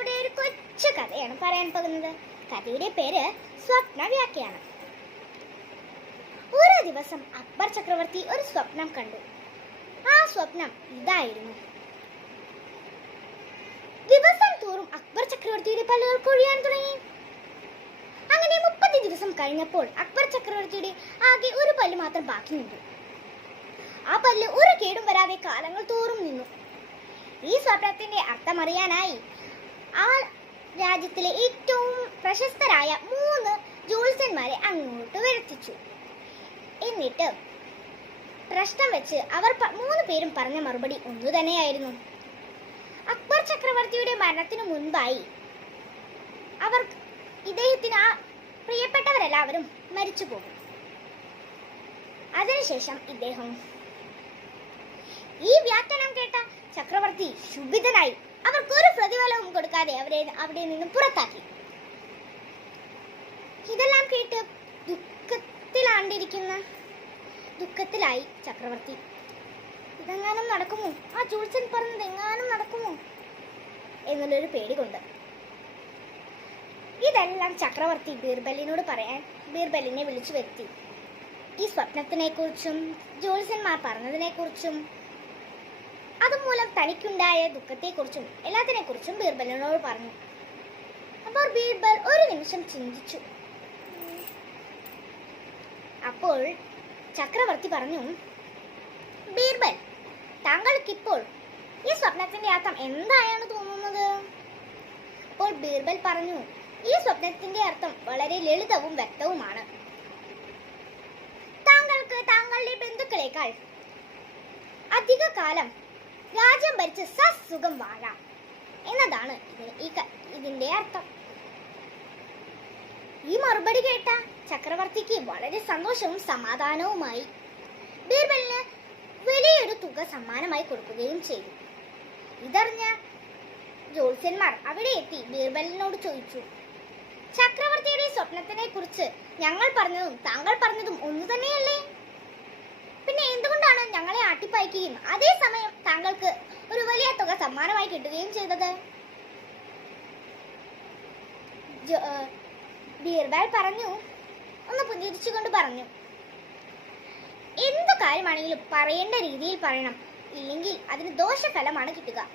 ഇന്നിവിടെ ഒരു കൊച്ചു കഥയാണ് പറയാൻ പോകുന്നത്. കഥയുടെ പേര് സ്വപ്ന വ്യാഖ്യാനം ഒരു ദിവസം അക്ബർ ചക്രവർത്തി ഒരു സ്വപ്നം കണ്ടു. ആ സ്വപ്നം ഇതായിരുന്നു. ദിവസം തോറും അക്ബർ ചക്രവർത്തിയുടെ പല്ലുകൾ കൊഴിയാൻ തുടങ്ങി. അങ്ങനെ മുപ്പത് ദിവസം കഴിഞ്ഞപ്പോൾ അക്ബർ ചക്രവർത്തിയുടെ ആകെ ഒരു പല്ല് മാത്രം ബാക്കി നിന്നു. ആ പല്ല് ഒരു കേടും വരാതെ കാലങ്ങൾ തോറും നിന്നു. ഈ സ്വപ്നത്തിന്റെ അർത്ഥമറിയാനായി ആ രാജ്യത്തിലെ ഏറ്റവും പ്രശസ്തരായ മൂന്ന് ജ്യോത്സ്യന്മാരെ അങ്ങോട്ട് വരുത്തിച്ചു. എന്നിട്ട് പ്രശ്നം വെച്ച് അവർ മൂന്ന് പേരും പറഞ്ഞ മറുപടി ഒന്നു തന്നെയായിരുന്നു. അക്ബർ ചക്രവർത്തിയുടെ മരണത്തിനു മുൻപായി അവർ ഇദ്ദേഹത്തിന് ആ പ്രിയപ്പെട്ടവരെല്ലാവരും മരിച്ചു പോകും. അതിനുശേഷം ഇദ്ദേഹം ഈ വ്യാഖ്യാനം കേട്ട ചക്രവർത്തി ശുഭിതനായി അവർക്ക് ഒരു പ്രതിഫലവും കൊടുക്കാതെ അവരെ അവിടെ നിന്ന് പുറത്താക്കി. ഇതെല്ലാം കേട്ട് ദുഃഖത്തിലാണ്ടിരിക്കുന്ന ദുഃഖത്തിലായി ചക്രവർത്തി. ഇതെങ്ങാനും നടക്കുമോ? ആ ജൂൾസൻ പറഞ്ഞത് എങ്ങാനും നടക്കുമോ? എന്നുള്ളൊരു പേടി കൊണ്ട് ഇതെല്ലാം ചക്രവർത്തി ബീർബലിനോട് പറയാൻ ബീർബലിനെ വിളിച്ചു വരുത്തി. ഈ സ്വപ്നത്തിനെ കുറിച്ചും പറഞ്ഞതിനെക്കുറിച്ചും തനിക്കുണ്ടായ ദുഃഖത്തെക്കുറിച്ചും എല്ലാത്തിനെ കുറിച്ചും ബീർബലിനോട് പറഞ്ഞു. അപ്പോൾ ബീർബൽ ഒരു നിമിഷം ചിന്തിച്ചു. അപ്പോൾ ചക്രവർത്തി പറഞ്ഞു ബീർബൽ താങ്കൾക്കിപ്പോൾ ഈ സ്വപ്നത്തിന്റെ അർത്ഥം എന്തായാണ് തോന്നുന്നത്? അപ്പോൾ ബീർബൽ പറഞ്ഞു ഈ സ്വപ്നത്തിന്റെ അർത്ഥം വളരെ ലളിതവും വ്യക്തവുമാണ്. താങ്കൾക്ക് താങ്കളുടെ ബന്ധുക്കളെക്കാൾ അധിക കാലം രാജ്യം ഭരിച്ച് സസുഖം വാഴാം. എന്നതാണ് ഇതിന്റെ അർത്ഥം. ഈ മറുപടി കേട്ട ചക്രവർത്തിക്ക് വളരെ സന്തോഷവും സമാധാനവുമായി ബീർബലിന് വലിയൊരു തുക സമ്മാനമായി കൊടുക്കുകയും ചെയ്തു. ഇതറിഞ്ഞ ജ്യോത്സ്യന്മാർ അവിടെ എത്തി ബീർബലിനോട് ചോദിച്ചു ചക്രവർത്തിയുടെ സ്വപ്നത്തിനെ കുറിച്ച് ഞങ്ങൾ പറഞ്ഞതും താങ്കൾ പറഞ്ഞതും സമയം അതേസമയം താങ്കൾക്ക് ഒരു വലിയ തുക സമ്മാനമായി കിട്ടുകയും ചെയ്തത്. ബീർബാൽ പറഞ്ഞു. ഒന്ന് പുഞ്ചിരിച്ചുകൊണ്ട് പറഞ്ഞു. എന്തു കാര്യമാണെങ്കിലും പറയേണ്ട രീതിയിൽ പറയണം. ഇല്ലെങ്കിൽ അതിന് ദോഷഫലമാണ് കിട്ടുക.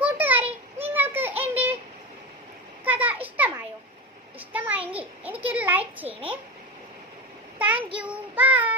കൂട്ടുകാരെ നിങ്ങൾക്ക് എന്റെ കഥ ഇഷ്ടമായോ? ഇഷ്ടമായെങ്കിൽ എനിക്കൊരു ലൈക്ക് ചെയ്യണേ. Thank you. ബൈ.